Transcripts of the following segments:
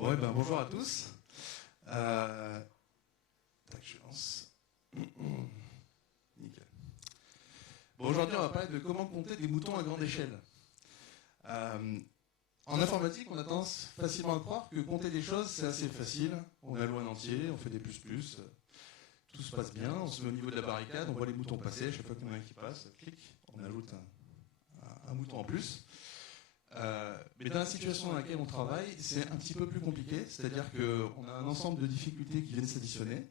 Bon, bonjour à tous. Tac, je lance. Nickel. Bon, aujourd'hui, on va parler de comment compter des moutons à grande échelle. En informatique, on a tendance facilement à croire que compter des choses, c'est assez facile. On alloue un entier, on fait des plus, tout se passe bien, on se met au niveau de la barricade, on voit les moutons passer, chaque fois qu'il y en a un qui passe, clic, on ajoute un mouton en plus. Mais dans la situation dans laquelle on travaille, c'est un petit peu plus compliqué, c'est-à-dire qu'on a un ensemble de difficultés qui viennent s'additionner.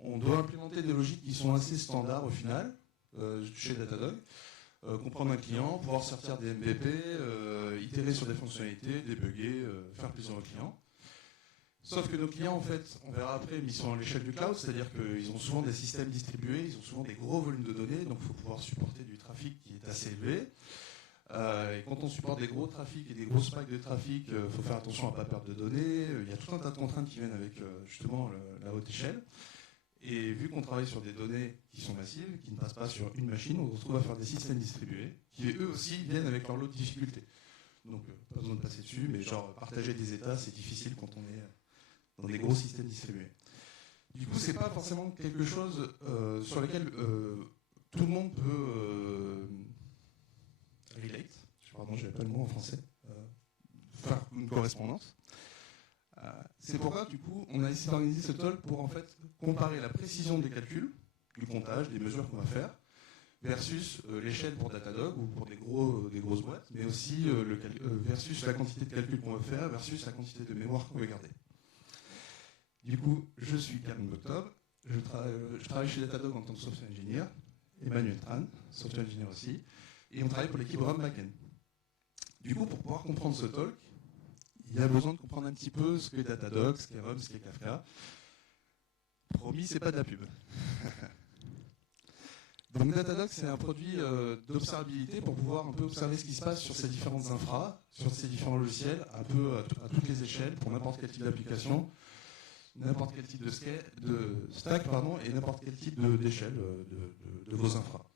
On doit implémenter des logiques qui sont assez standards au final, chez Datadog. Comprendre un client, pouvoir sortir des MVP, itérer sur des fonctionnalités, débugger, faire plaisir aux clients. Sauf que nos clients, en fait, on verra après, mais ils sont à l'échelle du cloud, c'est-à-dire qu'ils ont souvent des systèmes distribués, ils ont souvent des gros volumes de données, donc il faut pouvoir supporter du trafic qui est assez élevé. Et quand on supporte des gros trafics et des gros spikes de trafic, il faut faire attention à ne pas perdre de données. Il y a tout un tas de contraintes qui viennent avec justement la haute échelle. Et vu qu'on travaille sur des données qui sont massives, qui ne passent pas sur une machine, on se retrouve à faire des systèmes distribués, qui eux aussi viennent avec leur lot de difficultés. Donc pas besoin de passer dessus, mais genre partager des états, c'est difficile quand on est dans des gros systèmes distribués. Du coup, c'est pas forcément quelque chose sur lequel tout le monde peut relate, pardon, je n'avais pas le mot en français, faire une correspondance. C'est pourquoi, du coup, on a essayé d'organiser ce talk pour en fait comparer la précision des calculs, du comptage, des mesures qu'on va faire, versus l'échelle pour Datadog ou pour des grosses boîtes, mais aussi versus la quantité de calculs qu'on va faire, versus la quantité de mémoire qu'on va garder. Du coup, je suis Karim Boktob, je travaille chez Datadog en tant que software engineer, Emmanuel Tran, software engineer aussi, et on travaille pour l'équipe Run Backend. Du coup, pour pouvoir comprendre ce talk, il y a besoin de comprendre un petit peu ce qu'est Datadog, ce qu'est Run, ce qu'est Kafka. Promis, c'est pas de la pub. Donc Datadog, c'est un produit d'observabilité pour pouvoir un peu observer ce qui se passe sur ces différentes infras, sur ces différents logiciels, un peu à toutes les échelles, pour n'importe quel type d'application, n'importe quel type de stack, et n'importe quel type d'échelle de vos infras.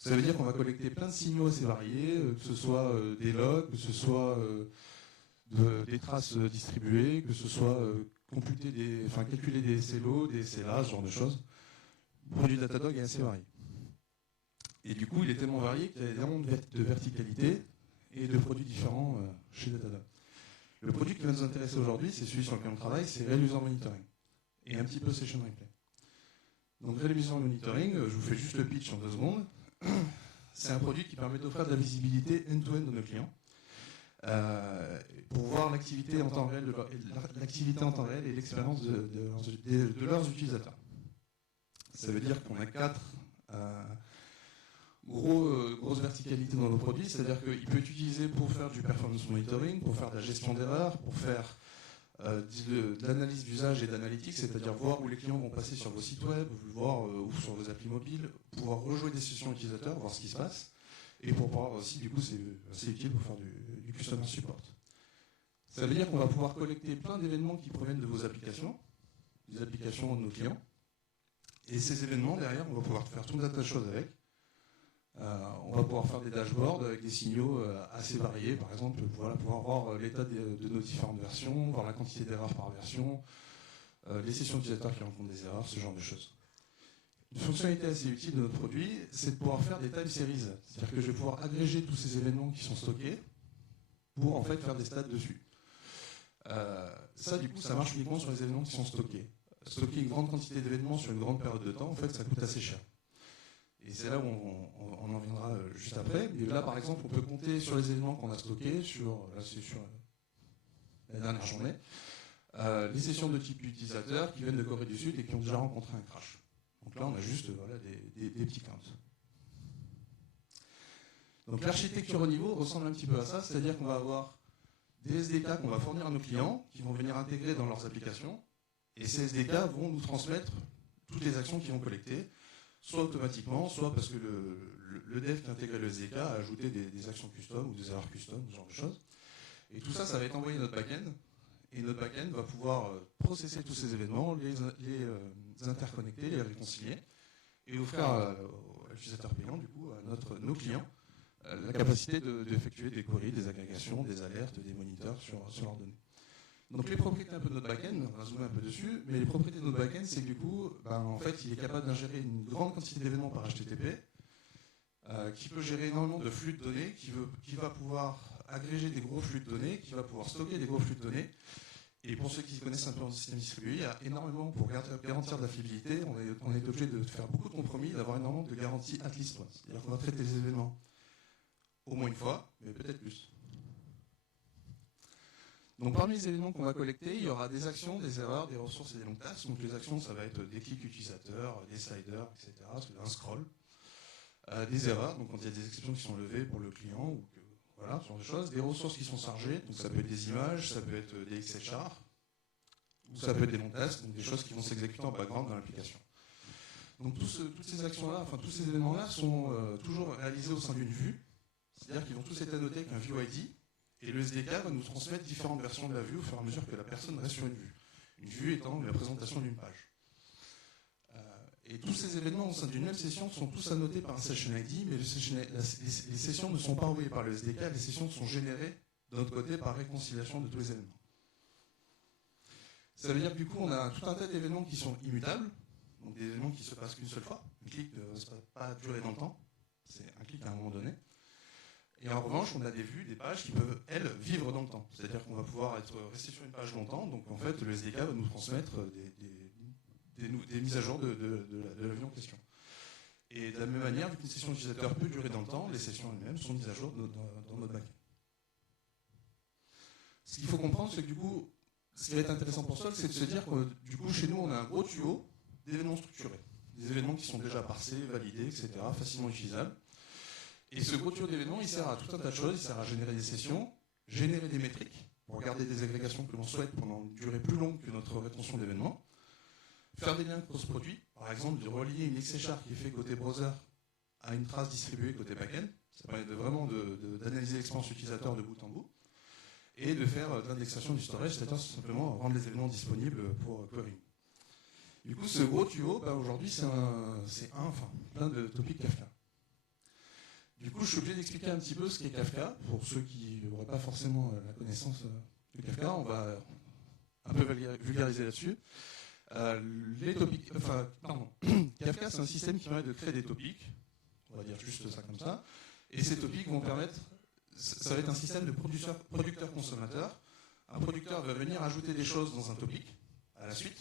Ça veut dire qu'on va collecter plein de signaux assez variés, que ce soit des logs, que ce soit des traces distribuées, que ce soit calculer des SLO, des SLA, ce genre de choses. Le produit Datadog est assez varié. Et du coup, il est tellement varié qu'il y a énormément de verticalité et de produits différents chez Datadog. Le produit qui va nous intéresser aujourd'hui, c'est celui sur lequel on travaille, c'est Real User Monitoring. Et un petit peu Session Replay. Donc Real User Monitoring, je vous fais juste le pitch en 2 secondes. C'est un produit qui permet d'offrir de la visibilité end-to-end de nos clients. Pour voir l'activité en temps réel, et l'expérience de leurs utilisateurs. Ça veut dire qu'on a 4 grosses verticalités dans nos produits, c'est-à-dire qu'il peut être utilisé pour faire du performance monitoring, pour faire de la gestion d'erreurs, pour faire de l'analyse d'usage et d'analytics, c'est-à-dire voir où les clients vont passer sur vos sites web, voir ou sur vos applis mobiles, pouvoir rejouer des sessions utilisateurs, voir ce qui se passe. Et pour pouvoir aussi, du coup, c'est assez utile pour faire du customer support. Ça veut dire qu'on va pouvoir collecter plein d'événements qui proviennent de vos applications, des applications de nos clients. Et ces événements, derrière, on va pouvoir faire tout un tas de choses avec. On va pouvoir faire des dashboards avec des signaux assez variés. Par exemple, pouvoir voir l'état de nos différentes versions, voir la quantité d'erreurs par version, les sessions utilisateurs qui rencontrent des erreurs, ce genre de choses. Une fonctionnalité assez utile de notre produit, c'est de pouvoir faire des time series. C'est-à-dire que je vais pouvoir agréger tous ces événements qui sont stockés pour en fait faire des stats dessus. Ça, du coup, ça marche uniquement sur les événements qui sont stockés. Stocker une grande quantité d'événements sur une grande période de temps, en fait, ça coûte assez cher. Et c'est là où on en viendra juste après. Et là, par exemple, on peut compter sur les événements qu'on a stockés, là c'est sur la dernière journée, les sessions de type utilisateur qui viennent de Corée du Sud et qui ont déjà rencontré un crash. Donc là, on a juste des petits counts. Donc l'architecture au niveau ressemble un petit peu à ça, c'est-à-dire qu'on va avoir des SDK qu'on va fournir à nos clients, qui vont venir intégrer dans leurs applications, et ces SDK vont nous transmettre toutes les actions qu'ils vont collecter, soit automatiquement, soit parce que le dev qui a intégré le SDK a ajouté des actions custom ou des erreurs custom, ce genre de choses. Et tout ça, ça va être envoyé à notre backend, et notre backend va pouvoir processer tous ces événements, les interconnecter, les réconcilier, et offrir à l'utilisateur payant, du coup, à nos clients, la capacité d'effectuer des queries, des agrégations, des alertes, des moniteurs sur leurs données. Donc les propriétés un peu de notre backend, on va zoomer un peu dessus, mais les propriétés de notre backend, c'est que du coup, en fait, il est capable d'ingérer une grande quantité d'événements par HTTP, qui peut gérer énormément de flux de données, qui va pouvoir agréger des gros flux de données, qui va pouvoir stocker des gros flux de données. Et pour ceux qui connaissent un peu en système distribué, il y a énormément, pour garantir de la fiabilité, on est obligé de faire beaucoup de compromis, d'avoir énormément de garanties at least once. C'est-à-dire qu'on va traiter les événements au moins une fois, mais peut-être plus. Donc parmi les événements qu'on va collecter, il y aura des actions, des erreurs, des ressources et des longues tasks. Donc les actions, ça va être des clics utilisateurs, des sliders, etc., un scroll. Des erreurs, donc quand il y a des exceptions qui sont levées pour le client, ou que, voilà, ce genre de choses. Des ressources qui sont chargées, donc ça peut être des images, ça peut être des XHR, ou ça peut être des longues tasks, donc des choses qui vont s'exécuter en background dans l'application. Donc toutes ces actions-là, enfin tous ces événements-là sont toujours réalisés au sein d'une vue, c'est-à-dire qu'ils vont tous être annotés avec un view ID. Et le SDK va nous transmettre différentes versions de la vue au fur et à mesure que la personne reste sur une vue. Une vue étant la présentation d'une page. Et tous ces événements au sein d'une même session sont tous annotés par un session ID, mais les sessions ne sont pas envoyées par le SDK, les sessions sont générées de notre côté par réconciliation de tous les événements. Ça veut dire que du coup, on a tout un tas d'événements qui sont immutables, donc des événements qui se passent qu'une seule fois. Un clic ne va pas durer dans le temps, c'est un clic à un moment donné. Et en revanche, on a des vues, des pages qui peuvent, elles, vivre dans le temps. C'est-à-dire qu'on va pouvoir rester sur une page longtemps. Donc en fait, le SDK va nous transmettre des mises à jour de la vue en question. Et de la même manière, vu qu'une session utilisateur peut durer dans le temps, les sessions elles-mêmes sont mises à jour dans notre backend. Ce qu'il faut comprendre, c'est que du coup, ce qui va être intéressant pour Sol, c'est de se dire que du coup, chez nous, on a un gros tuyau d'événements structurés. Des événements qui sont déjà parsés, validés, etc., facilement utilisables. Et ce gros tuyau d'événements, il sert à tout un tas de choses. Il sert à générer des sessions, générer des métriques, pour regarder des agrégations que l'on souhaite pendant une durée plus longue que notre rétention d'événements, faire des liens cross-produits, par exemple de relier une XHR qui est fait côté browser à une trace distribuée côté backend. Ça permet vraiment d'analyser l'expérience utilisateur de bout en bout, et de faire de l'indexation du storage, c'est-à-dire simplement rendre les événements disponibles pour querying. Du coup, ce gros tuyau, aujourd'hui, c'est plein de topics Kafka. Du coup, je suis obligé d'expliquer un petit peu ce qu'est Kafka. Pour ceux qui n'auraient pas forcément la connaissance de Kafka, on va un peu vulgariser là-dessus. Kafka, c'est un système qui permet de créer des topics. On va dire juste ça comme ça. Et ces topics vont permettre, ça va être un système de producteur-consommateur. Un producteur va venir ajouter des choses dans un topic à la suite.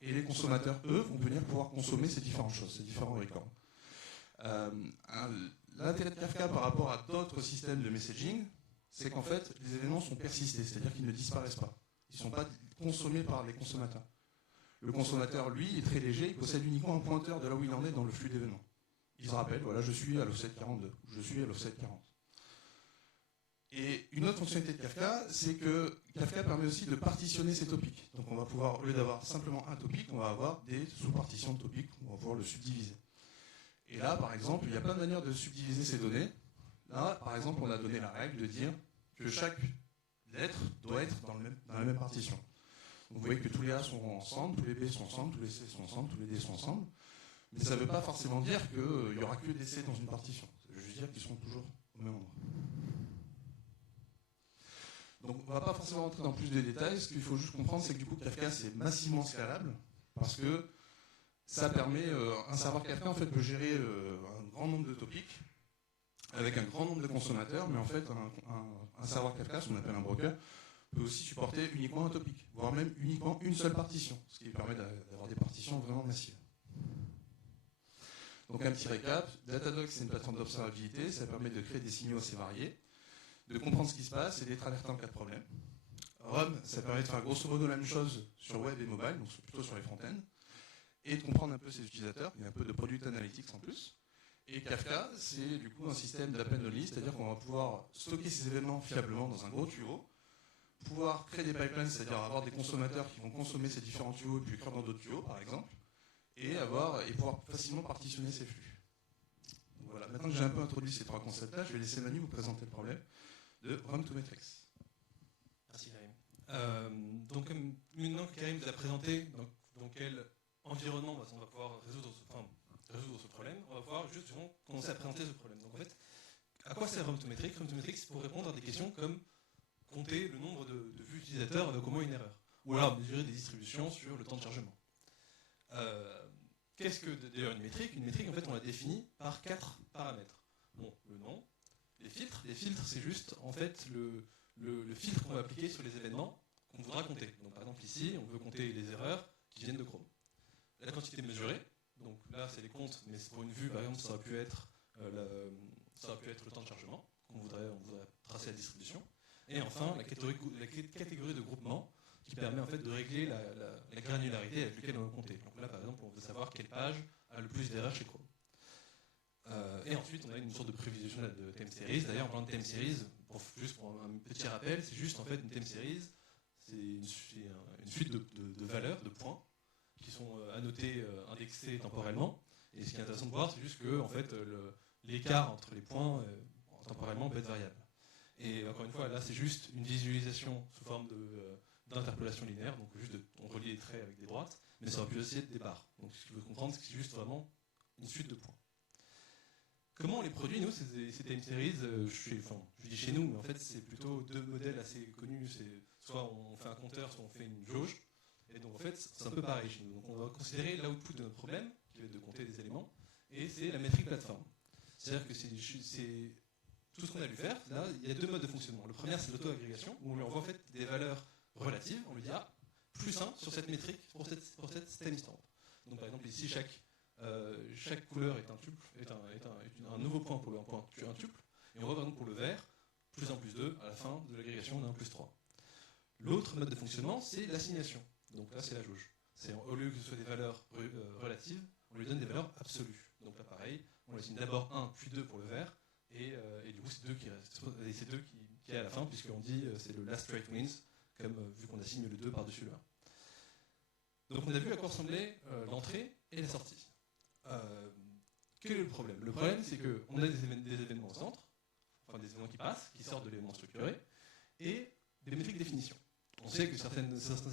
Et les consommateurs, eux, vont venir pouvoir consommer ces différentes choses, ces différents records. L'intérêt de Kafka par rapport à d'autres systèmes de messaging, c'est qu'en fait, les événements sont persistés, c'est-à-dire qu'ils ne disparaissent pas. Ils ne sont pas consommés par les consommateurs. Le consommateur, lui, est très léger, il possède uniquement un pointeur de là où il en est dans le flux d'événements. Il se rappelle, voilà, je suis à l'offset 42, je suis à l'offset 40. Et une autre fonctionnalité de Kafka, c'est que Kafka permet aussi de partitionner ces topics. Donc on va pouvoir, au lieu d'avoir simplement un topic, on va avoir des sous-partitions de topics, on va pouvoir le subdiviser. Et là, par exemple, il y a plein de manières de subdiviser ces données. Là, par exemple, on a donné la règle de dire que chaque lettre doit être dans la même partition. Donc, vous voyez que tous les A sont ensemble, tous les B sont ensemble, tous les C sont ensemble, tous les D sont ensemble. Mais ça ne veut pas forcément dire qu'il n'y aura que des C dans une partition. Ça veut juste dire qu'ils sont toujours au même endroit. Donc on ne va pas forcément rentrer dans plus de détails. Ce qu'il faut juste comprendre, c'est que du coup, Kafka, c'est massivement scalable parce que ça permet, un serveur Kafka en fait, peut gérer un grand nombre de topics avec un grand nombre de consommateurs, mais en fait, un serveur Kafka, ce qu'on appelle un broker, peut aussi supporter uniquement un topic, voire même uniquement une seule partition, ce qui permet d'avoir des partitions vraiment massives. Donc un petit récap, Datadog, c'est une plateforme d'observabilité, ça permet de créer des signaux assez variés, de comprendre ce qui se passe et d'être alerté en cas de problème. Run, ça permet de faire grosso modo la même chose sur web et mobile, donc plutôt sur les front-ends, et de comprendre un peu ses utilisateurs. Il y a un peu de product analytics en plus. Et Kafka, c'est du coup un système d'append only, c'est-à-dire qu'on va pouvoir stocker ces événements fiablement dans un gros tuyau, pouvoir créer des pipelines, c'est-à-dire avoir des consommateurs qui vont consommer ces différents tuyaux et puis écrire dans d'autres tuyaux, par exemple, et pouvoir facilement partitionner ces flux. Donc voilà. Maintenant que j'ai un peu introduit ces trois concepts-là, je vais laisser Manu vous présenter le problème de Run2Metrics. Merci Karim. Donc maintenant que Karim vous a présenté dans quel environnement on va pouvoir résoudre ce problème, on va pouvoir juste commencer à présenter ce problème. Donc en fait, à quoi sert Run2Metrics? Run2Metrics, c'est pour répondre à des questions comme compter le nombre de vues utilisateurs avec au moins une erreur. Ou alors mesurer des distributions sur le temps de chargement. Qu'est-ce que d'ailleurs une métrique? Une métrique, en fait, on la définit par 4 paramètres. Bon, le nom, les filtres. Les filtres, c'est juste en fait le filtre qu'on va appliquer sur les événements qu'on voudra compter. Donc par exemple ici, on veut compter les erreurs qui viennent de Chrome. La quantité mesurée, donc là c'est les comptes, mais c'est pour une vue, par exemple, ça aurait pu être le temps de chargement on voudrait tracer la distribution. Et enfin, la catégorie de groupement qui permet en fait de régler la granularité avec laquelle on veut compter. Donc là, par exemple, on veut savoir quelle page a le plus d'erreurs chez Chrome. Et ensuite, on a une sorte de prévisionnel de time series. D'ailleurs, en parlant de time series, juste pour un petit rappel, c'est juste en fait une time series, c'est une suite de valeurs, de points, qui sont annotés, indexés temporellement. Et ce qui est intéressant de voir, c'est juste que en fait, l'écart entre les points temporellement peut être variable. Et encore une fois, là, c'est juste une visualisation sous forme d'interpolation linéaire, donc juste on relie les traits avec des droites, mais ça aurait pu aussi être des barres. Donc ce qu'il faut comprendre, c'est que c'est juste vraiment une suite de points. Comment on les produit, nous, ces time series? Je dis chez nous, mais en fait, c'est plutôt deux modèles assez connus. Soit on fait un compteur, soit on fait une jauge. Et donc, en fait, c'est un peu pareil chez nous. Donc, on va considérer l'output de notre problème, qui va être de compter des éléments, et c'est la métrique plateforme. C'est-à-dire que c'est tout ce qu'on a dû faire. Là, il y a deux modes de fonctionnement. Le premier, c'est l'auto-agrégation, où on lui envoie en fait des valeurs relatives. On lui dit, plus 1 sur cette métrique, pour cette timestamp. Donc, par exemple, ici, chaque couleur est un nouveau point pour un tuple. Et on voit par exemple pour le vert, plus 1 plus 2, à la fin de l'agrégation, on a 1 plus 3. L'autre mode de fonctionnement, c'est l'assignation. Donc là, c'est la jauge. Au lieu que ce soit des valeurs relatives, on lui donne des valeurs absolues. Donc là, pareil, on assigne d'abord 1 puis 2 pour le vert, et du coup, c'est 2 qui restent. Et c'est 2 qui est à la fin, puisqu'on dit c'est le last straight wins, comme vu qu'on assigne le 2 par-dessus le 1. Donc on a vu à quoi ressemblait l'entrée et la sortie. Quel est le problème? Le problème, c'est qu'on a des événements au centre, enfin des événements qui passent, qui sortent de l'événement structuré, et des métriques de définition. On sait que certains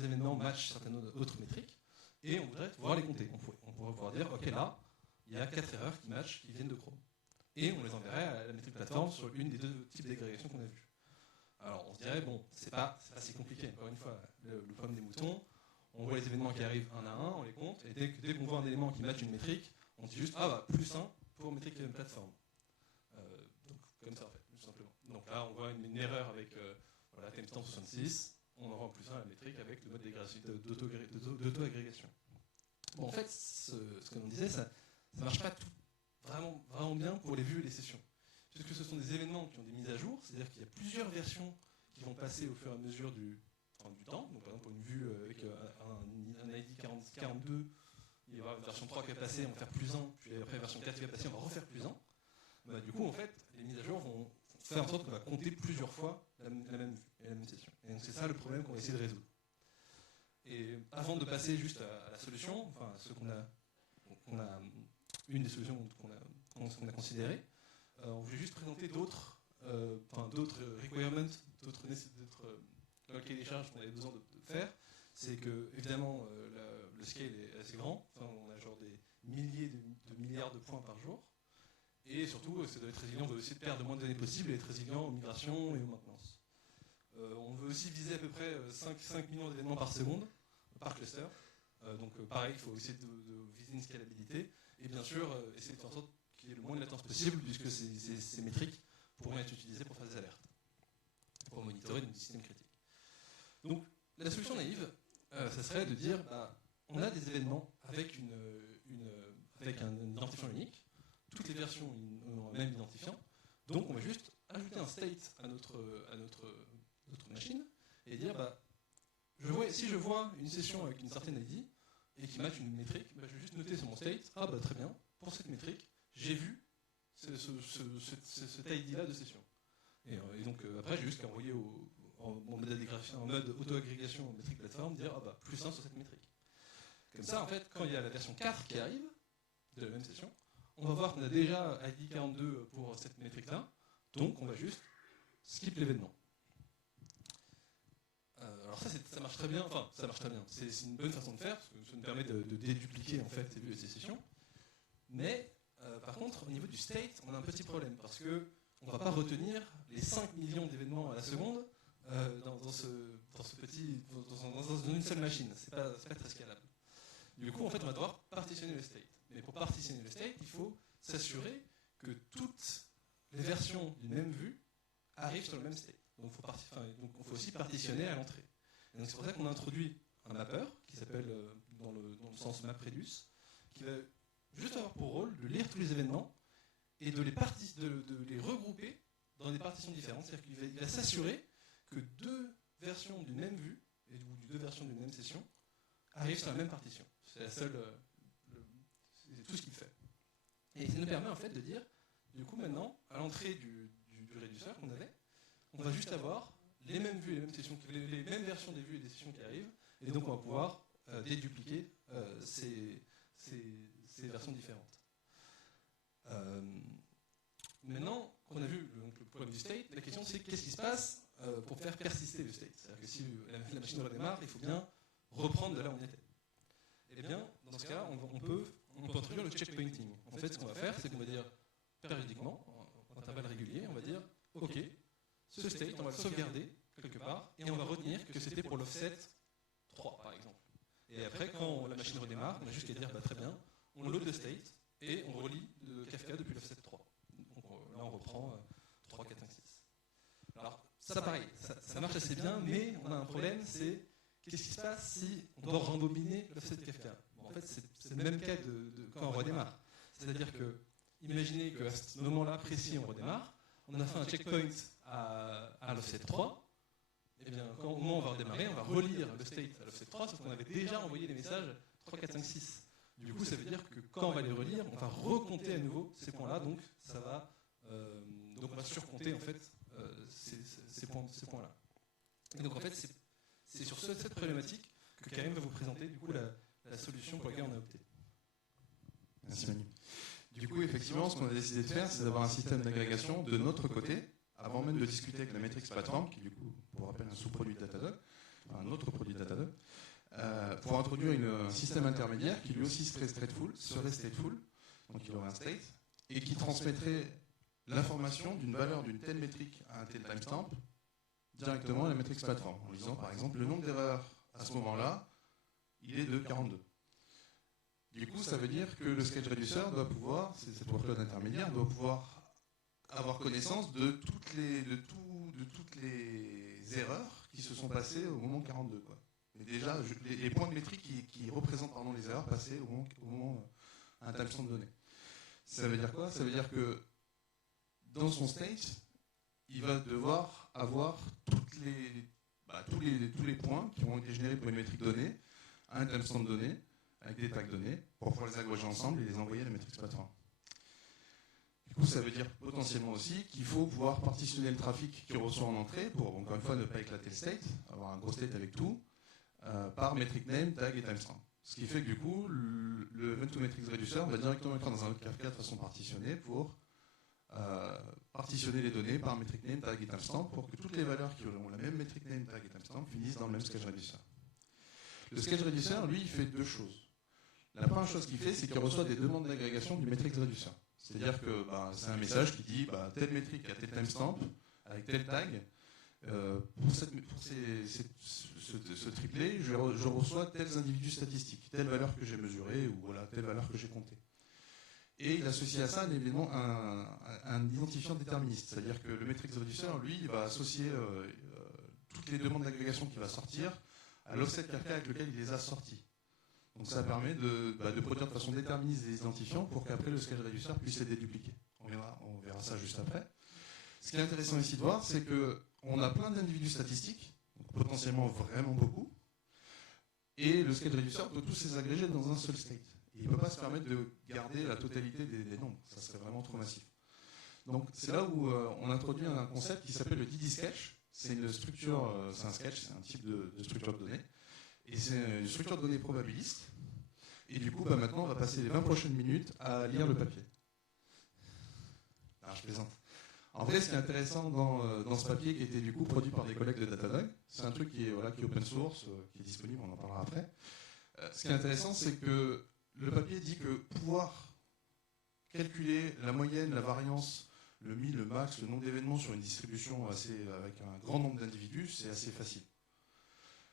événements matchent certaines autres métriques, et on voudrait pouvoir les compter. On pourrait pouvoir dire, ok, là, il y a 4 erreurs qui matchent, qui viennent de Chrome. Et on les enverrait à la métrique plateforme sur une des deux types d'agrégations qu'on a vues. Alors on se dirait, bon, c'est pas si compliqué. Encore une fois, le problème des moutons, on voit les événements qui arrivent un à un, on les compte, et dès qu'on voit un élément qui match une métrique, on dit juste, plus 1 pour métrique plateforme. Donc, comme ça, en fait, tout simplement. Donc là, on voit une erreur avec timestamp 66, on envoie plus 1 à la métrique avec le mode d'auto-agrégation. Bon, en fait, ce que l'on disait, ça ne marche pas vraiment bien pour les vues et les sessions. Puisque ce sont des événements qui ont des mises à jour, c'est-à-dire qu'il y a plusieurs versions qui vont passer au fur et à mesure du temps. Donc, par exemple, pour une vue avec un ID 42, il y aura une version 3 qui va passer, on va faire plus 1, puis après version 4 qui va passer, on va refaire plus 1. Du coup, en fait, les mises à jour vont faire en sorte qu'on va compter plusieurs fois la même vue et la même session. Et donc, c'est ça le problème qu'on va essayer de résoudre. Et avant de passer juste à la solution, enfin, une des solutions qu'on a considérées, on voulait juste présenter d'autres requirements, d'autres cahiers des charges qu'on avait besoin de faire. C'est que, évidemment, le scale est assez grand. Enfin, on a genre des milliers de milliards de points par jour. Et surtout, ça doit être résilient. On veut essayer de perdre le moins de données possible et être résilient aux migrations et aux maintenances. On veut aussi viser à peu près 5 millions d'événements par seconde, par cluster. Donc, pareil, il faut essayer de viser une scalabilité. Et bien sûr, essayer de faire en sorte qu'il y ait le moins de latence possible, puisque ces métriques pourront être utilisées pour faire des alertes, pour monitorer nos systèmes critiques. Donc, la solution naïve, ça serait de dire, on a des événements avec un identifiant unique, toutes les versions ont un même identifiant, donc on va juste ajouter un state à notre machine et dire, si je vois une session avec une certaine ID et qui match une métrique, je vais juste noter sur mon state, très bien, pour cette métrique, j'ai vu cet ID-là de session. Et donc après, j'ai juste qu'à envoyer en mode auto-agrégation en métrique plateforme, dire plus 1 sur cette métrique. Comme ça, en fait, quand il y a la version 4 qui arrive, de la même session, on va voir qu'on a déjà ID 42 pour cette métrique-là, donc on va juste skip l'événement. Alors ça marche très bien, c'est une bonne façon de faire, parce que ça nous permet de dédupliquer en fait ces sessions. Mais par contre, au niveau du state, on a un petit problème, parce qu'on ne va pas retenir les 5 millions d'événements à la seconde dans une seule machine. C'est pas très scalable. Du coup, en fait, on va devoir partitionner le state. Mais pour partitionner le state, il faut s'assurer que toutes les versions d'une même vue arrivent sur le même state. Donc, il faut aussi partitionner à l'entrée. Et donc, c'est pour ça qu'on a introduit un mapper qui s'appelle, dans le sens MapReduce, qui va juste avoir pour rôle de lire tous les événements et de les regrouper dans des partitions différentes. C'est-à-dire qu'il va s'assurer que deux versions d'une même vue ou deux versions d'une même session arrivent sur la même partition. C'est tout ce qu'il fait. Et ça nous permet en fait de dire, du coup maintenant, à l'entrée du réducteur qu'on avait, on va juste avoir les mêmes vues et les mêmes sessions, les mêmes versions des vues et des sessions qui arrivent, et donc on va pouvoir dédupliquer ces versions différentes. Maintenant qu'on a vu le problème du state, la question c'est qu'est-ce qui se passe pour faire persister le state. C'est-à-dire que si la machine redémarre, il faut bien reprendre de là où on était. Eh bien, dans ce cas, on peut introduire le checkpointing. En fait, ce qu'on va faire, c'est qu'on va dire périodiquement, en intervalles réguliers, on va dire OK, ce state, on va le sauvegarder quelque part, et on va retenir que c'était pour l'offset 3, par exemple. Et après, quand la machine redémarre, on a juste qu'à dire très bien, on load le state, et on relie le Kafka depuis l'offset 3. Donc là, on reprend 3, 4, 5, 6. Alors, ça pareil, ça marche assez bien, mais on a un problème, c'est qu'est-ce qui se passe si on doit rembobiner l'offset de Kafka. Bon, en fait, c'est le même cas de quand on redémarre. C'est-à-dire que, imaginez qu'à ce moment-là précis, on redémarre, on a fait un checkpoint à l'offset 3, et bien, au moment où on va redémarrer, on va relire le state à l'offset 3, sauf qu'on avait déjà envoyé des messages 3, 4, 5, 6. Du coup, ça veut dire que quand on va les relire, on va recompter à nouveau ces points-là, donc on va surcompter en fait ces points-là. Et donc en fait, c'est sur cette problématique que Karim va vous présenter du coup la solution pour laquelle on a opté. Merci Manu. Du coup, effectivement, ce qu'on a décidé de faire, c'est d'avoir un système d'agrégation de notre côté, avant même de discuter avec la Matrix Platform, qui du coup, pour rappel, un sous-produit de Datadog, un autre produit de Datadog, pour introduire un système intermédiaire qui lui aussi serait stateful, donc il aurait un state, et qui transmettrait l'information d'une valeur d'une telle métrique à un tel timestamp directement à la Matrix Platform, en disant par exemple le nombre d'erreurs à ce moment-là, il est de 42. Du coup, ça veut dire que le sketch reducer doit pouvoir, cette workload intermédiaire, doit pouvoir avoir connaissance de toutes les erreurs qui se sont passées au moment 42. Quoi. Et déjà, les points de métrique qui représentent les erreurs passées au moment à un timestamp donné. Ça veut dire quoi? Ça veut dire que dans son state, il va devoir avoir tous les points qui ont été générés pour une métrique donnée, à un timestamp donné, avec des tags donnés, pour pouvoir les agréger ensemble et les envoyer à la Matrix Platform. Du coup, ça veut dire potentiellement aussi qu'il faut pouvoir partitionner le trafic qu'il reçoit en entrée pour, encore une fois, ne pas éclater le state, avoir un gros state avec tout, par metric name, tag et timestamp. Ce qui fait que du coup, le event-to-metrics reducer va directement être dans un Kafka de façon partitionnée pour partitionner les données par metric name, tag et timestamp pour que toutes les valeurs qui auront la même metric name, tag et timestamp finissent dans le même sketch reducer. Le sketch reducer, lui, il fait deux choses. La première chose qu'il fait, c'est qu'il reçoit des demandes d'agrégation du metrics reducer. C'est-à-dire que c'est un message qui dit telle métrique à tel timestamp, avec tel tag, pour ce triplet, je reçois tels individus statistiques, telle valeur que j'ai mesurée ou voilà, telle valeur que j'ai comptée. Et il associe à ça évidemment un identifiant déterministe. C'est-à-dire que le metrics reducer, lui, il va associer toutes les demandes d'agrégation qu'il va sortir à l'offset Kafka avec lequel il les a sortis. Donc ça permet de produire de façon déterministe des identifiants pour qu'après le sketch reducer puisse les dédupliquer. On verra ça juste après. Ce qui est intéressant ici de voir, c'est qu'on a plein d'individus statistiques, donc potentiellement vraiment beaucoup, et le sketch reducer peut tous les agréger dans un seul state. Et il ne peut pas se permettre de garder la totalité des nombres, ça serait vraiment trop massif. Donc c'est là où on introduit un concept qui s'appelle le DD sketch. C'est une structure, c'est un sketch, c'est un type de structure de données. Et c'est une structure de données probabiliste. Et du coup, maintenant, on va passer les 20 prochaines minutes à lire le papier. Alors, je plaisante. En vrai, ce qui est intéressant dans ce papier qui a été du coup produit par des collègues de Datadog, c'est un truc qui est open source, qui est disponible, on en parlera après. Ce qui est intéressant, c'est que le papier dit que pouvoir calculer la moyenne, la variance, le min, le max, le nombre d'événements sur une distribution avec un grand nombre d'individus, c'est assez facile.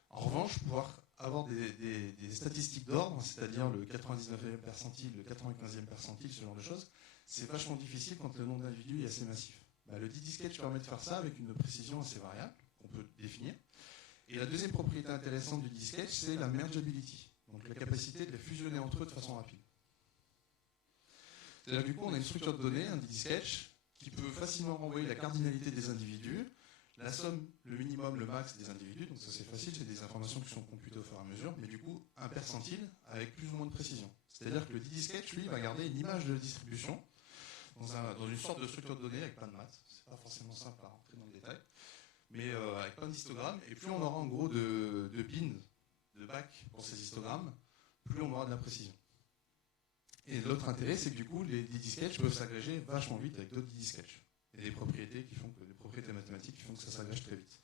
En revanche, pouvoir avoir des statistiques d'ordre, c'est-à-dire le 99e percentile, le 95e percentile, ce genre de choses, c'est vachement difficile quand le nombre d'individus est assez massif. Le DD-Sketch permet de faire ça avec une précision assez variable, qu'on peut définir. Et la deuxième propriété intéressante du DD-Sketch, c'est la mergeability, donc la capacité de les fusionner entre eux de façon rapide. C'est-à-dire du coup, on a une structure de données, un DD-Sketch, qui peut facilement renvoyer la cardinalité des individus, la somme, le minimum, le max des individus, donc ça c'est facile, c'est des informations qui sont computées au fur et à mesure, mais du coup, un percentile avec plus ou moins de précision. C'est-à-dire que le DD-Sketch, lui, va garder une image de la distribution dans une sorte de structure de données avec plein de maths. C'est pas forcément simple à rentrer dans le détail, mais avec plein d'histogrammes, et plus on aura en gros de pins, de bacs pour ces histogrammes, plus on aura de la précision. Et l'autre intérêt, c'est que du coup, les DD-Sketch peuvent s'agréger vachement vite avec d'autres DD-Sketch. Et des propriétés mathématiques qui font que ça s'agrège très vite.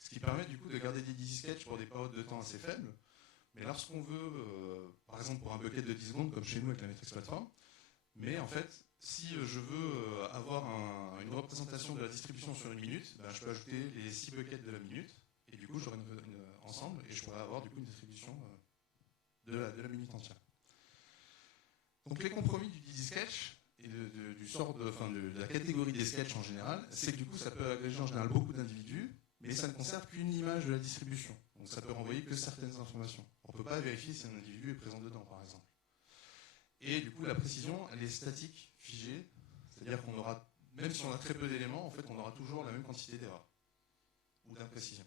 Ce qui permet du coup de garder des DD-Sketch pour des périodes de temps assez faibles. Mais lorsqu'on veut, par exemple pour un bucket de 10 secondes, comme chez nous avec la Matrix Platform, mais en fait, si je veux avoir une représentation de la distribution sur une minute, je peux ajouter les 6 buckets de la minute, et du coup j'aurai ensemble, et je pourrais avoir du coup une distribution de la minute entière. Donc les compromis du DD-Sketch, et de la catégorie des sketchs en général, c'est que du coup ça peut agréger en général beaucoup d'individus, mais ça ne conserve qu'une image de la distribution. Donc ça peut renvoyer que certaines informations. On ne peut pas vérifier si un individu est présent dedans, par exemple. Et du coup la précision, elle est statique, figée, c'est-à-dire qu'on aura, même si on a très peu d'éléments, en fait on aura toujours la même quantité d'erreurs, ou d'imprécisions.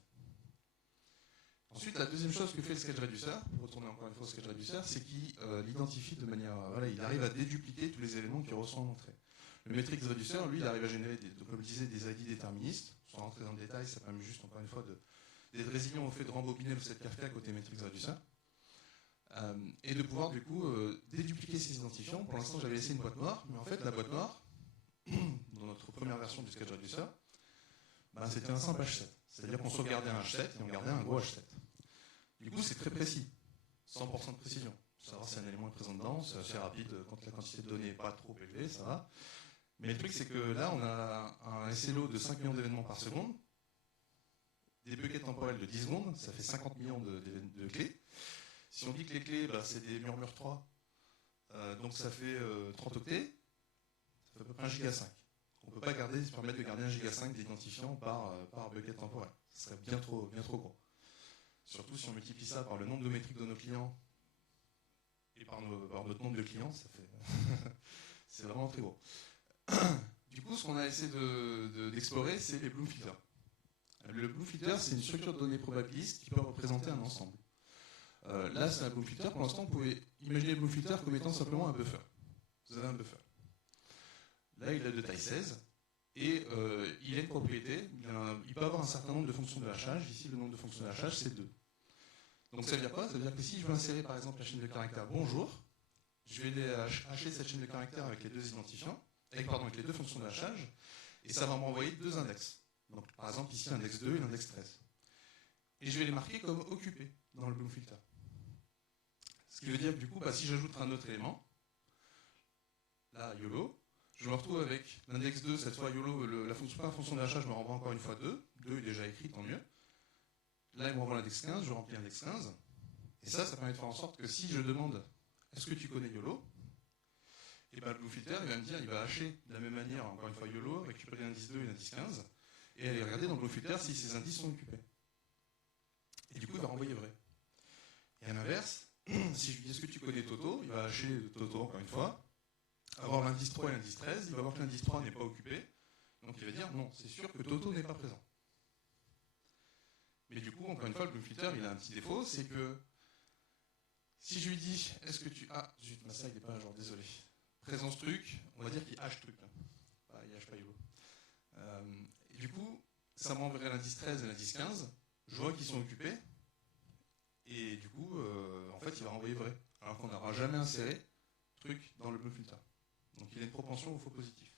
Ensuite, la deuxième chose que fait le sketch reducer, pour retourner encore une fois au sketch reducer, c'est qu'il l'identifie de manière... il arrive à dédupliquer tous les éléments qui reçoivent en entrée. Le matrix reducer, lui, il arrive à générer, comme je disais, des ID déterministes. Sans rentrer dans le détail, ça permet juste, encore une fois, d'être résilient au fait de rembobiner le set Kafka côté matrix reducer. Et de pouvoir, du coup, dédupliquer ces identifiants. Pour l'instant, j'avais laissé une boîte noire, mais en fait, la boîte noire, dans notre première version du sketch reducer, c'était un simple H7. C'est-à-dire qu'on sauvegardait un H7 et on gardait un gros H7. Du coup, c'est très précis, 100% de précision. Savoir si un élément est présent dedans, c'est assez rapide. Quand la quantité de données n'est pas trop élevée, ça va. Mais le truc, c'est que là, on a un SLO de 5 millions d'événements par seconde, des buckets temporels de 10 secondes, ça fait 50 millions de clés. Si on dit que les clés, c'est des murmures 3, donc ça fait 30 octets, ça fait à peu près 1,5 giga. On ne peut pas se permettre de garder 1,5 giga d'identifiant par bucket temporel. Ce serait bien trop gros. Surtout si on multiplie ça par le nombre de métriques de nos clients et par notre nombre de clients, ça fait c'est vraiment très gros. Du coup, ce qu'on a essayé d'explorer, c'est les Bloom filters. Le Bloom filter, c'est une structure de données probabiliste qui peut représenter un ensemble. Là, c'est un Bloom filter. Pour l'instant, vous pouvez imaginer le Bloom filter comme étant simplement un buffer. Vous avez un buffer. Là, il est de taille 16. Et il a une propriété, il peut avoir un certain nombre de fonctions de hachage. Ici, le nombre de fonctions de hachage, c'est 2. Donc ça veut dire quoi? Ça veut dire que si je veux insérer par exemple la chaîne de caractères bonjour, je vais hacher cette chaîne de caractères avec les deux identifiants, avec les deux fonctions de hachage, et ça va m'envoyer 2 index. Donc par exemple ici index 2 et l'index 13. Et je vais les marquer comme occupés dans le Bloom filter. Ce qui veut dire que du coup, si j'ajoute un autre élément, là, YOLO, je me retrouve avec l'index 2, cette fois YOLO, la fonction de hachage me renvoie encore une fois 2. 2 est déjà écrit, tant mieux. Là, il me renvoie l'index 15, je remplis l'index 15. Et ça permet de faire en sorte que si je demande est-ce que tu connais YOLO, et le Bloom filter, il va me dire, il va hacher de la même manière, encore une fois YOLO, récupérer l'indice 2 et l'indice 15, et aller regarder dans le Bloom filter si ces indices sont occupés. Et du coup, il va renvoyer vrai. Et à l'inverse, si je lui dis est-ce que tu connais Toto, il va hacher Toto encore une fois, avoir l'indice 3 et l'indice 13, il va voir que l'indice 3 n'est pas occupé, donc il va dire non, c'est sûr que Toto n'est pas présent. Mais du coup, encore une fois, le Bloom filter, il a un petit défaut, c'est que si je lui dis est-ce que tu... Ah, zut, ma slide n'est pas un genre, désolé. Présence truc, on va dire qu'il hache truc. Il hache pas YOLO. Et du coup, ça m'enverrait l'indice 13 et l'indice 15, je vois qu'ils sont occupés, et du coup, en fait, il va renvoyer vrai, alors qu'on n'aura jamais inséré truc dans le Bloom filter. Donc il a une propension au faux positif.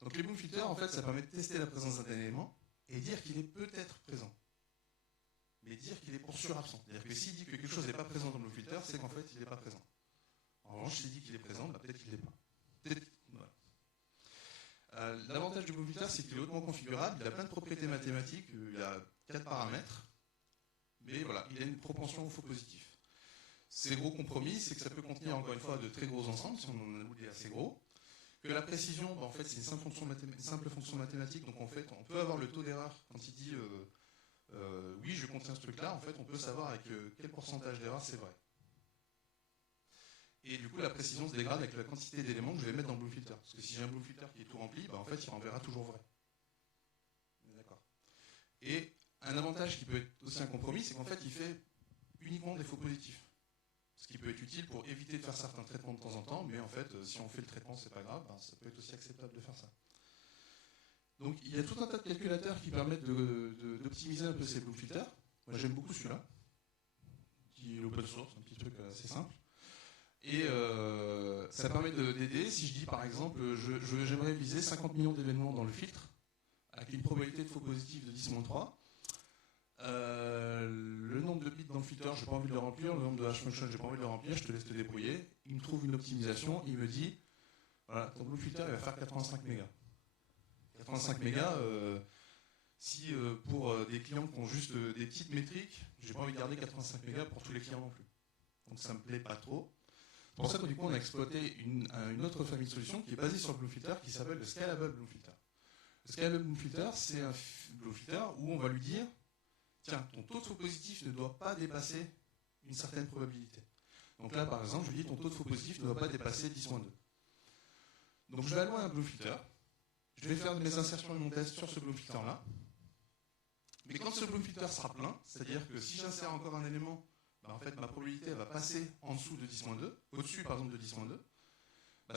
Donc les Bloom filters, en fait, ça permet de tester la présence d'un élément et dire qu'il est peut-être présent. Mais dire qu'il est pour sûr absent. C'est-à-dire que s'il dit que quelque chose n'est pas présent dans le Bloom filter, c'est qu'en fait, il n'est pas présent. En revanche, s'il dit qu'il est présent, peut-être qu'il ne l'est pas. L'avantage du BlueFilter, c'est qu'il est hautement configurable, il a plein de propriétés mathématiques, il a 4 paramètres, mais voilà, il a une propension au faux positif. Ses gros compromis, c'est que ça peut contenir encore une fois de très gros ensembles, si on en a oublié assez gros, que la précision, en fait, c'est une simple fonction mathématique, donc en fait, on peut avoir le taux d'erreur quand il dit oui, je contiens ce truc-là, en fait, on peut savoir avec quel pourcentage d'erreur c'est vrai. Et du coup, la précision se dégrade avec la quantité d'éléments que je vais mettre dans le BlueFilter. Parce que si j'ai un BlueFilter qui est tout rempli, en fait, il renverra toujours vrai. D'accord. Et un avantage qui peut être aussi un compromis, c'est qu'en fait, il fait uniquement des faux positifs. Ce qui peut être utile pour éviter de faire certains traitements de temps en temps, mais en fait, si on fait le traitement, c'est pas grave, ça peut être aussi acceptable de faire ça. Donc, il y a tout un tas de calculateurs qui permettent d'optimiser un peu ces BlueFilters. Moi, j'aime beaucoup celui-là, qui est open source, un petit truc assez simple. Et ça permet d'aider, si je dis par exemple, j'aimerais viser 50 millions d'événements dans le filtre, avec une probabilité de faux positif de 10-3. Le nombre de bits dans le filter, j'ai pas envie de le remplir, le nombre de hash function, j'ai pas envie de le remplir, je te laisse te débrouiller. Il me trouve une optimisation, il me dit, voilà, ton blue filter il va faire 85 mégas. 85 mégas, si pour des clients qui ont juste des petites métriques, j'ai pas envie de garder 85 mégas pour tous les clients non plus. Donc ça me plaît pas trop. C'est pour ça que du coup on a exploité une autre famille de solutions qui est basée sur le BlueFilter qui s'appelle le Scalable BlueFilter. Le Scalable BlueFilter, c'est un BlueFilter où on va lui dire tiens, ton taux de faux positif ne doit pas dépasser une certaine probabilité. Donc là par exemple, je lui dis ton taux de faux positif ne doit pas dépasser 10-2. Donc je vais allouer un BlueFilter, je vais faire mes insertions et mon test sur ce BlueFilter là. Mais quand ce BlueFilter sera plein, c'est-à-dire que si j'insère encore un élément, en fait, ma probabilité elle va passer en dessous de 10-2, au-dessus par exemple de 10-2.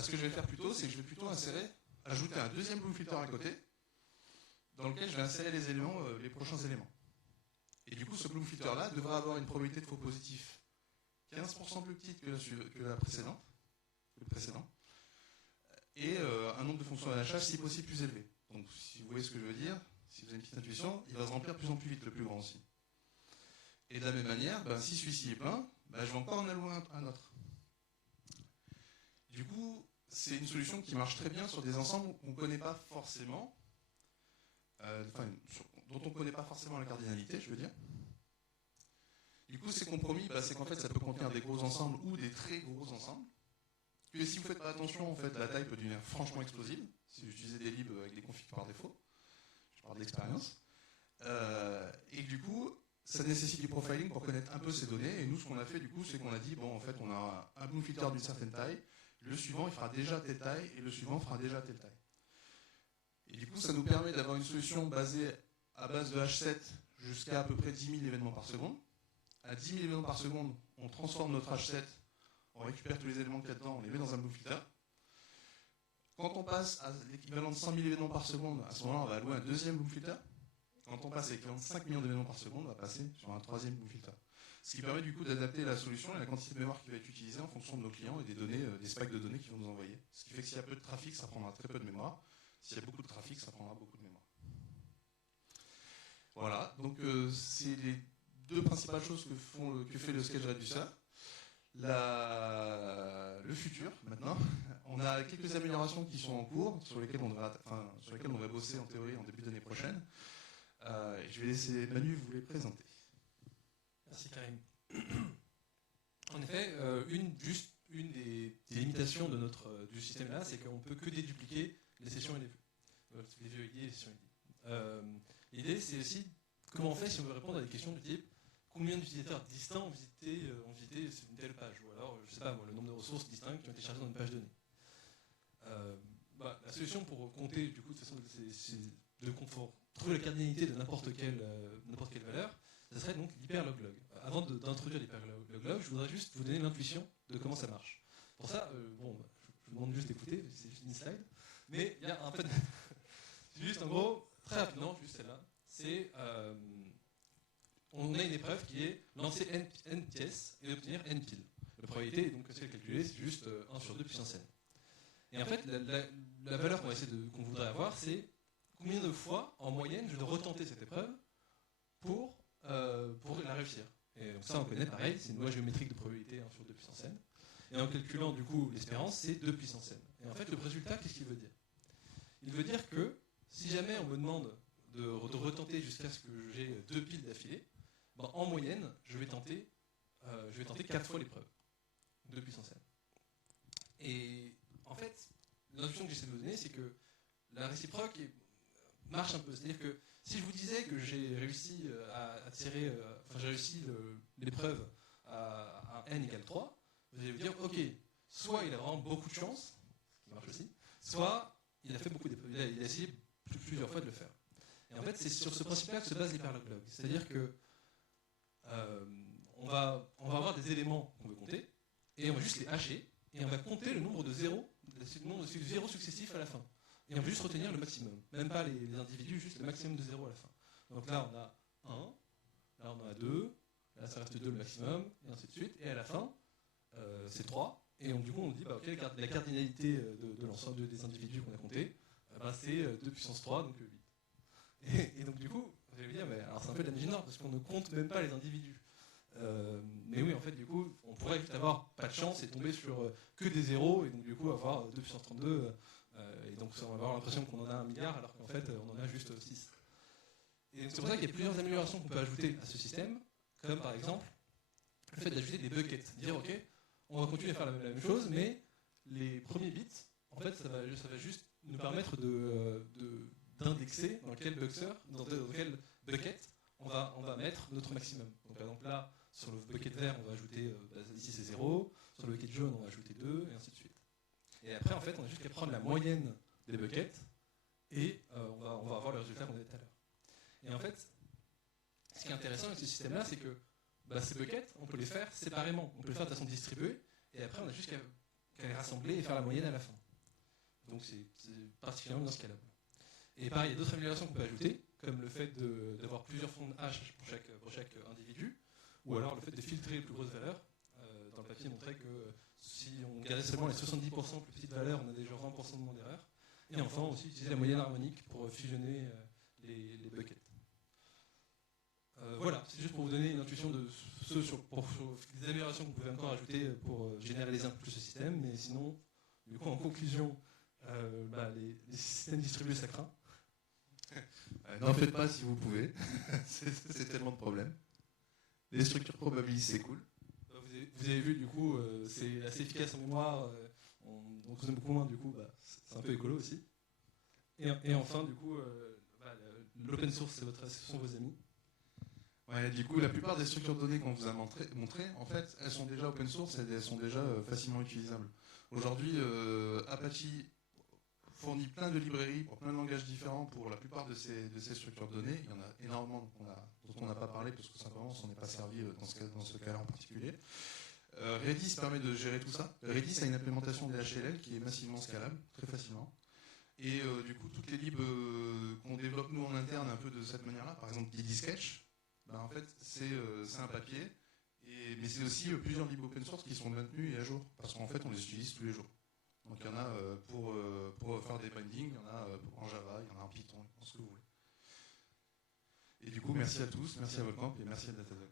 Ce que je vais faire plutôt, c'est que je vais plutôt ajouter un deuxième BlueFilter à côté, dans lequel je vais insérer les éléments, les prochains éléments. Et du coup, ce BlueFilter là devra avoir une probabilité de faux positif 15% plus petite que le précédent, et un nombre de fonctions d'hachage si possible plus élevé. Donc, si vous voyez ce que je veux dire, si vous avez une petite intuition, il va se remplir de plus en plus vite, le plus grand aussi. Et de la même manière, si celui-ci est plein, je vais encore en allouer un autre. Du coup, c'est une solution qui marche très bien sur des ensembles qu'on ne connaît pas forcément, dont on ne connaît pas forcément la cardinalité, je veux dire. Du coup, ces compromis, c'est qu'en fait, ça peut contenir des gros ensembles ou des très gros ensembles. Que si vous ne faites pas attention, en fait, la taille peut devenir franchement explosive, si vous utilisez des libs avec des configs par défaut. Je parle d'expérience. Et du coup, ça nécessite du profiling pour connaître un peu ces données. Et nous, ce qu'on a fait, du coup, c'est qu'on a dit, en fait, on a un BlueFilter d'une certaine taille. Le suivant, il fera déjà telle taille. Et le suivant fera déjà telle taille. Et du coup, ça nous permet d'avoir une solution basée à base de H7 jusqu'à à peu près 10 000 événements par seconde. À 10 000 événements par seconde, on transforme notre H7, on récupère tous les éléments qu'il y a dedans, on les met dans un BlueFilter. Quand on passe à l'équivalent de 100 000 événements par seconde, à ce moment-là, on va allouer un deuxième BlueFilter. Quand on passe à l'équivalent de 5 millions d'événements par seconde, on va passer sur un troisième BlueFilter. Ce qui permet du coup d'adapter la solution et la quantité de mémoire qui va être utilisée en fonction de nos clients et des données, des specs de données qu'ils vont nous envoyer. Ce qui fait que s'il y a peu de trafic, ça prendra très peu de mémoire. S'il y a beaucoup de trafic, ça prendra beaucoup de mémoire. Voilà, donc c'est les deux principales choses que fait le Scaled Reducer. Le futur, maintenant. On a quelques améliorations qui sont en cours, sur lesquelles on devrait bosser en théorie en début d'année prochaine. Je vais laisser Manu vous les présenter. Merci Karim. En effet, une des limitations du système là, c'est qu'on ne peut que dédupliquer les sessions et les vues. Les vues ID et les sessions ID. L'idée, c'est aussi comment on fait si on veut répondre à des questions du type combien d'utilisateurs distincts ont visité une telle page, ou alors, je sais pas moi, le nombre de ressources distinctes qui ont été chargées dans une page donnée. La solution pour compter, du coup, de façon, c'est trouver la cardinalité de n'importe quelle valeur, ça serait donc l'hyperloglog. Avant d'introduire l'hyperloglog, je voudrais juste vous donner l'intuition de comment ça marche. Pour ça, je vous demande juste d'écouter, c'est fini slide, mais il y a en fait, juste en gros, très rapidement, juste celle-là, c'est on a une épreuve qui est lancer n pièces et obtenir n piles. La probabilité, donc, c'est calculée, c'est juste 1 sur 2 puissance n. Et en fait, la valeur qu'on voudrait avoir, c'est combien de fois, en moyenne, je dois retenter cette épreuve pour la réussir. Et donc ça, on connaît, pareil, c'est une loi géométrique de probabilité 1 sur 2 puissance n. Et en calculant, du coup, l'espérance, c'est 2 puissance n. Et en fait, le résultat, qu'est-ce qu'il veut dire ? Il veut dire que si jamais on me demande de retenter jusqu'à ce que j'ai 2 piles d'affilée, ben, en moyenne, je vais tenter 4 fois l'épreuve, 2 puissance n. Et en fait, l'intuition que j'essaie de vous donner, c'est que la réciproque marche un peu. C'est-à-dire que si je vous disais que j'ai réussi à tirer, j'ai réussi l'épreuve à n égale 3, vous allez vous dire, ok, soit il a vraiment beaucoup de chance, ce qui marche aussi, soit il a fait beaucoup d'épreuves, il a essayé plusieurs fois de le faire. Et en fait, c'est sur ce principe-là que se basent les paraloglogues. C'est-à-dire que on va avoir des éléments qu'on veut compter, et on va juste les hacher, et on va compter le nombre de zéros, successifs à la fin. Et on va juste retenir le maximum. Même pas les individus, juste le maximum de zéros à la fin. Donc là, on a 1, là, on a 2, là, ça reste 2 le maximum, et ainsi de suite. Et à la fin, c'est 3. Et donc, du coup, on dit, bah, ok, la cardinalité de l'ensemble des individus qu'on a comptés, c'est 2 puissance 3, donc 8. Et donc, du coup, vous allez me dire, mais alors c'est un peu de la magie noire, parce qu'on ne compte même pas les individus. Mais oui, en fait, du coup, on pourrait juste avoir pas de chance et tomber sur que des zéros, et donc, du coup, avoir 2 puissance 32. Et donc on va avoir l'impression qu'on en a 1 milliard alors qu'en fait on en a juste 6. Et c'est pour ça qu'il y a plusieurs améliorations qu'on peut ajouter à ce système, comme par exemple le fait d'ajouter des buckets. Dire ok, on va continuer à faire la même chose, mais les premiers bits, en fait ça va juste nous permettre d'indexer dans quel bucket on va mettre notre maximum. Donc par exemple là, sur le bucket vert on va ajouter, ici c'est 0, sur le bucket jaune on va ajouter 2, et ainsi de suite. Et après, en fait, on a juste qu'à prendre la moyenne des buckets et on va avoir le résultat qu'on avait tout à l'heure. Et en fait, ce qui est intéressant avec ce système-là, c'est que ces buckets, on peut les faire séparément. On peut les faire de façon distribuée et après, on a juste qu'à les rassembler et faire la moyenne à la fin. Donc, c'est particulièrement bien scalable. Et pareil, il y a d'autres améliorations qu'on peut ajouter, comme le fait d'avoir plusieurs fonds de hash pour chaque individu, ou alors le fait de filtrer les plus grosses valeurs. Dans le papier, montrait que si on gardait seulement les 70% plus petites valeurs, on a déjà 20% de moins d'erreurs. Et enfin, aussi utiliser la moyenne harmonique pour fusionner les buckets. Voilà, c'est juste pour vous donner une intuition de des améliorations que vous pouvez encore ajouter pour généraliser un peu plus ce système. Mais sinon, du coup, en conclusion, les systèmes distribués, ça craint. N'en faites pas si vous pouvez, c'est tellement de problèmes. Les structures probabilistes, c'est cool. Vous avez vu, du coup, c'est assez efficace en mémoire, on consomme beaucoup moins, du coup, c'est un peu écolo aussi. Et enfin, du coup, l'open source, ce sont vos amis. Ouais, du coup, la plupart des structures de données qu'on vous a montrées, en fait, elles sont déjà open source et elles sont déjà facilement utilisables. Aujourd'hui, Apache fournit plein de librairies pour plein de langages différents pour la plupart de ces structures de données. Il y en a énormément dont on n'a pas parlé parce que simplement on s'en est pas servi dans ce cas-là en particulier. Redis permet de gérer tout ça. Redis a une implémentation des HLL qui est massivement scalable, très facilement. Et du coup, toutes les libs qu'on développe nous en interne un peu de cette manière-là, par exemple DidiSketch, en fait, c'est un papier, mais c'est aussi plusieurs libs open source qui sont maintenus et à jour, parce qu'en fait, on les utilise tous les jours. Donc il y en a pour faire des bindings, il y en a en Java, il y en a en Python, en ce que vous voulez. Et du coup, merci à tous, merci à Volcamp et merci à Datadog.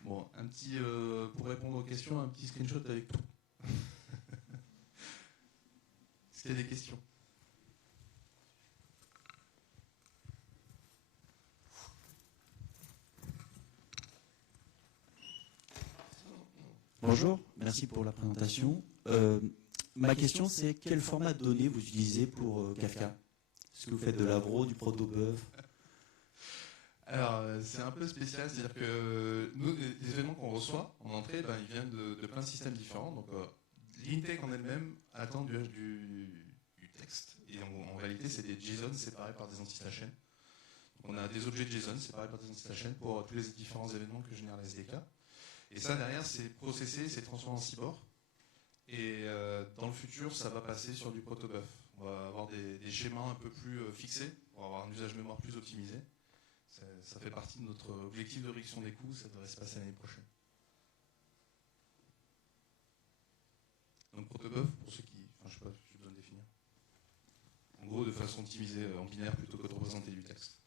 Bon, pour répondre aux questions, un petit screenshot avec tout. Est-ce qu'il y a des questions ? Bonjour, merci pour la présentation. Ma question, c'est quel format de données vous utilisez pour Kafka ? Est-ce que vous faites de l'Avro, du protobuf ? Alors, c'est un peu spécial, c'est-à-dire que nous, les événements qu'on reçoit en entrée, ils viennent de plein de systèmes différents. Donc, l'intake en elle-même attend du texte. Et en réalité, c'est des JSON séparés par des entités chaînes. Donc, on a des objets JSON séparés par des entités chaînes pour tous les différents événements que génère la SDK. Et ça, derrière, c'est processé, c'est transformé en CIBOR. Et dans le futur, ça va passer sur du protobuf. On va avoir des schémas un peu plus fixés pour avoir un usage mémoire plus optimisé. Ça fait partie de notre objectif de réduction des coûts, ça devrait se passer l'année prochaine. Donc protobuf, pour ceux qui... Enfin, je sais pas, j'ai besoin de définir. En gros, de façon optimisée en binaire plutôt que de représenter du texte.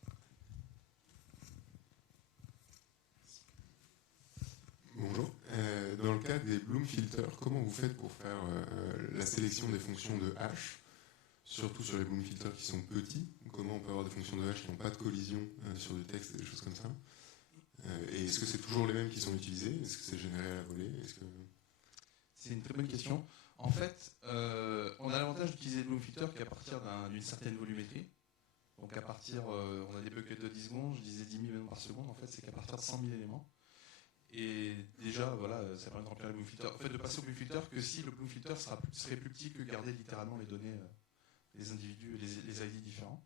des Bloom filters, comment vous faites pour faire la sélection des fonctions de hash, surtout sur les Bloom filters qui sont petits? Comment on peut avoir des fonctions de hash qui n'ont pas de collision sur du texte et des choses comme ça? Et est-ce que c'est toujours les mêmes qui sont utilisés? Est-ce que c'est généré à la volée? C'est une très bonne question. En fait, on a l'avantage d'utiliser le Bloom filter qu'à partir d'une certaine volumétrie. Donc à partir, on a des buckets de 10 secondes, je disais 10 000 éléments par seconde, en fait c'est qu'à partir de 100 000 éléments. Et déjà, voilà, ça permet de remplir le Bloom filter. En fait, de passer au Bloom filter que si le Bloom filter serait plus petit que garder littéralement les données, les individus, les ID différents.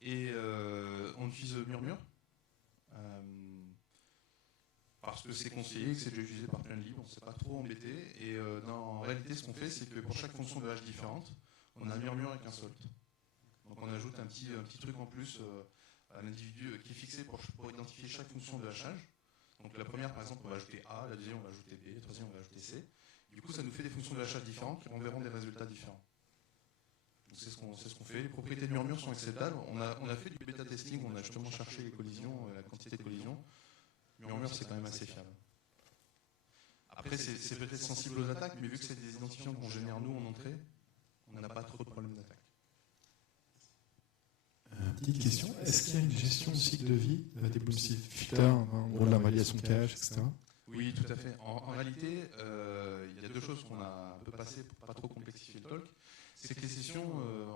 Et on utilise Murmure, parce que c'est conseillé, que c'est déjà utilisé par plein de livres, on ne s'est pas trop embêté. Et en réalité, ce qu'on fait, c'est que pour chaque fonction de hash différente, on a Murmure avec un salt. Donc on ajoute un petit truc en plus à l'individu qui est fixé pour identifier chaque fonction de hachage. Donc la première, par exemple, on va ajouter A, la deuxième, on va ajouter B, la troisième, on va ajouter C. Du coup, ça nous fait des fonctions de hachage différentes qui renverront des résultats différents. Donc c'est ce qu'on fait. Les propriétés de Murmure sont acceptables. On a fait du bêta testing, on a justement cherché les collisions, la quantité de collisions. Murmure, c'est quand même assez fiable. Après, c'est peut-être sensible aux attaques, mais vu que c'est des identifiants qu'on génère nous en entrée, on n'a pas trop de problèmes d'attaque. Petite question, est-ce qu'il y a une gestion de cycle de vie des Bloom filters, en gros de la validation de cache, etc.? Oui, tout à fait. En réalité, il y a deux choses qu'on a un peu passées pour pas trop complexifier le talk. C'est que les sessions,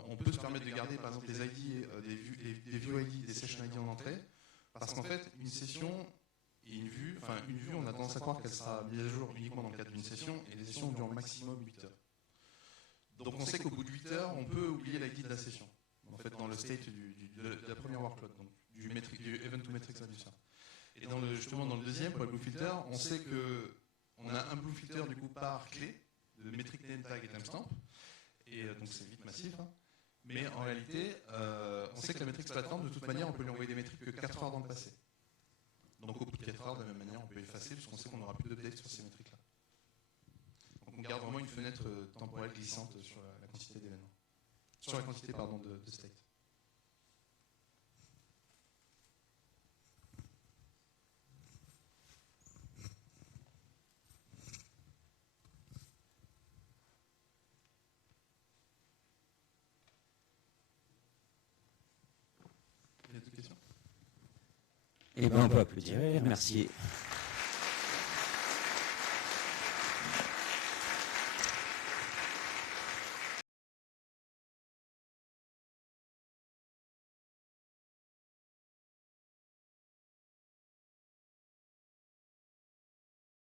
on peut se permettre de garder par exemple les ID, des view ID, des session ID en entrée, parce qu'en fait, une session et une vue, on a tendance à croire qu'elle sera mise à jour uniquement dans le cadre d'une session, et les sessions durent maximum 8 heures. Donc on sait qu'au bout de 8 heures, on peut oublier l'ID de la session. En fait, dans le state de la première workload, donc du event to metrics reducer. Et justement dans le deuxième, pour le Bloom filter, on sait qu'on a un Bloom filter du coup par clé de metric name tag et timestamp, et donc c'est vite massif. Hein. Mais en réalité, on sait que la métrique plateforme, de toute manière, on peut lui envoyer des métriques que 4 heures dans le passé. Donc au bout de 4 heures, de la même manière, on peut effacer, puisqu'on sait qu'on n'aura plus d'update sur ces métriques-là. Donc on garde vraiment une fenêtre temporelle glissante sur la quantité d'événements. Sur la quantité, pardon, de state. Il y a d'autres questions? Eh bien, on peut applaudir et remercier.